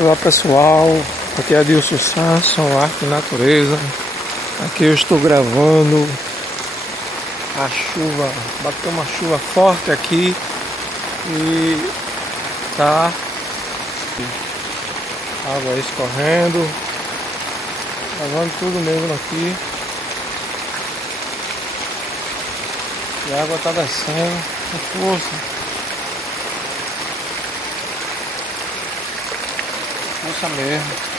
Olá pessoal, aqui é Adilson Sanson, Arte e Natureza. Aqui eu estou gravando a chuva, bateu uma chuva forte aqui e tá água escorrendo, lavando tudo mesmo aqui. E a água tá descendo com força. Força mesmo.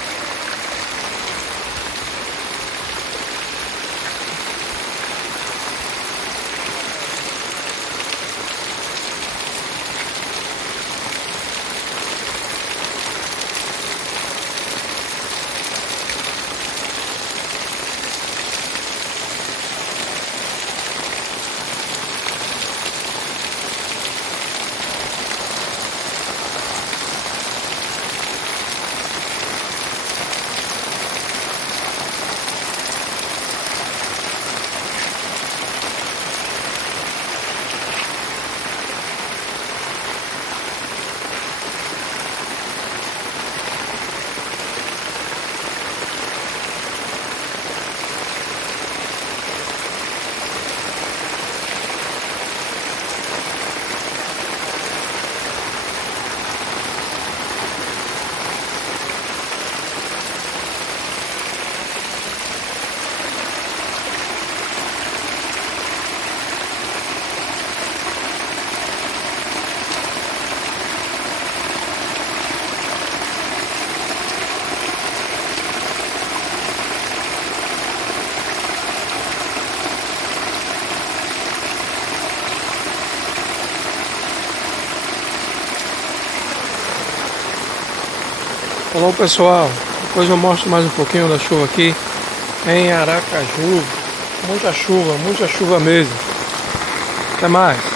Alô pessoal, depois eu mostro mais um pouquinho da chuva aqui em Aracaju. Muita chuva mesmo. Até mais.